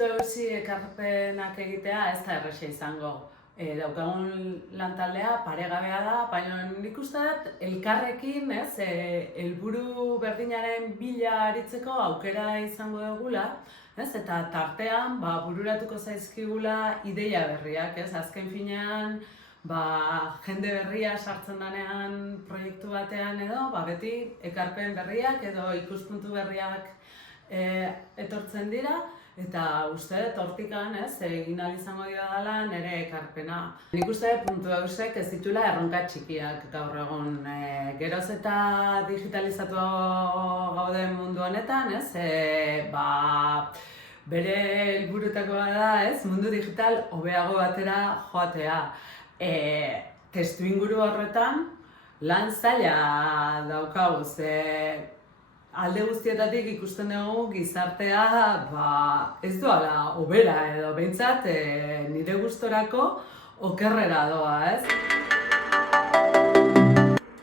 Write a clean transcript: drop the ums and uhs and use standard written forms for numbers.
.eusi ekarpenak egitea ez da erresa izango. Daukagun lantaldea paregabea da, baina nik uste dut elkarrekin helburu berdinaren bila aritzeko aukera izango dugula, eta tartean bururatuko zaizkigula ideia berriak, azken finean jende berria sartzen denean proiektu batean edo, beti ekarpen berriak edo ikuspuntu berriak etortzen dira, eta uste dut hortikan egin ahal izango dela nire ekarpena. Nik uste dut .eusek ez ditula erronka txikiak gaur egun. Geroz eta digitalizatu gauden mundu honetan, bere helburutakoa da mundu digital hobeago batera joatea. Testuinguru horretan lan zaila daukagu, alde guztietatik ikusten dugu gizartea ez doala hobera edo behintzat nire gustorako okerrera doa,